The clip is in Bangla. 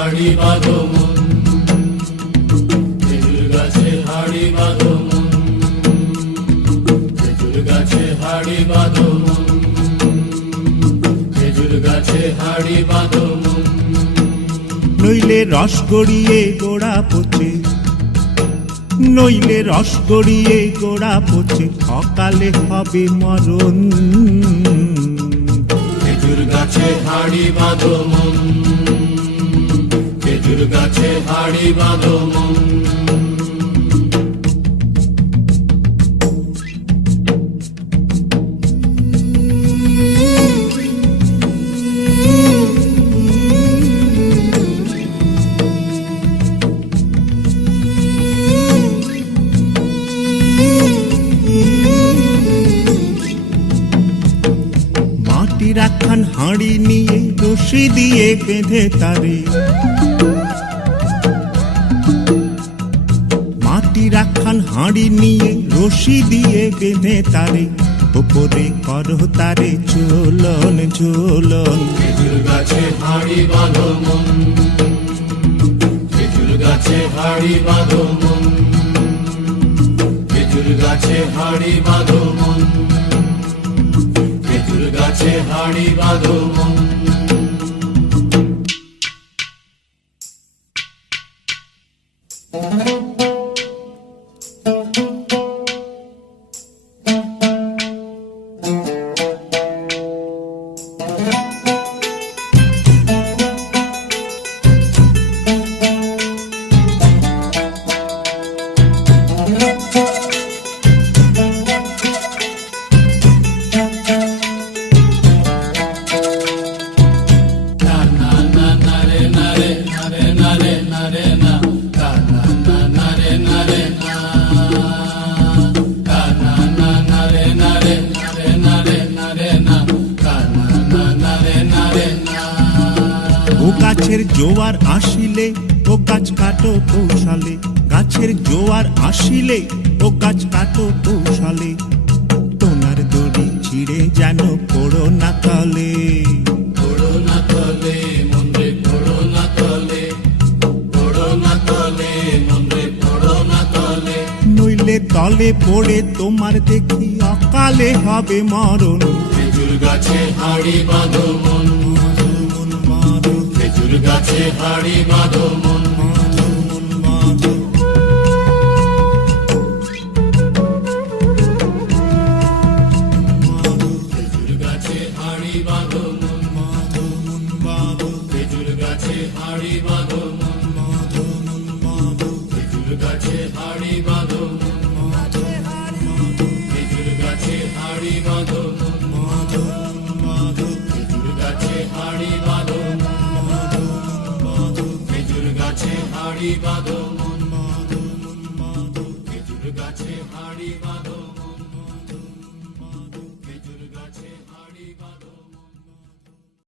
হাড়ি বাঁধো মন, খেজুর গাছে হাড়ি বাঁধো মন, খেজুর গাছে হাড়ি বাঁধো মন, খেজুর গাছে হাড়ি বাঁধো মন। নইলে রস গড়িয়ে গোড়া পচে, নইলে রস গড়িয়ে গোড়া পচে, অকালে হবে মরণ। খেজুর গাছে হাড়ি বাঁধো মন, খেজুর গাছে হাড়ি বাঁধো মন। মাটির একখান হাঁড়ি নিয়ে রশি দিয়ে বেঁধে তারে, মাটির একখান হাঁড়ি নিয়ে রশি দিয়ে বেঁধে তারে, উপরে করো তারে ঝোলন ঝোলন। খেজুর গাছে হাড়ি বাঁধো মন, খেজুর গাছে হাড়ি বাঁধো মন, খেজুর গাছে হাড়ি বাঁধো মন, খেজুর গাছে হাড়ি বাঁধো মন। ও গাছের জোয়ার আসিলে ও গাছ কাটো কৌশলে, গাছের জোয়ার আসিলে ও গাছ কাটো কৌশলে, তোমার দড়ি ছিঁড়ে যেন পড়ো না তলে। পড়ো না তলে মন্দ্রে, পড়ো না তলে, পড়ো না তলে মন্দ্রে, পড়ো না তলে। নইলে তলে পড়ে তোমার দেখি অকালে হবে মরণ। খেজুর গাছে হাড়ি বাঁধো মন, খেজুর গাছে হাড়ি বাঁধো মন। খেজুর গাছে হাড়ি বাঁধো মন, খেজুর গাছে হাড়ি বাঁধো মন, খেজুর গাছে হাড়ি বাঁধো মন, খেজুর গাছে হাড়ি বাঁধো মন, খেজুর গাছে হাড়ি বাঁধো মন, খেজুর গাছে হাড়ি বাঁধো মন, খেজুর গাছে হাড়ি বাঁধো।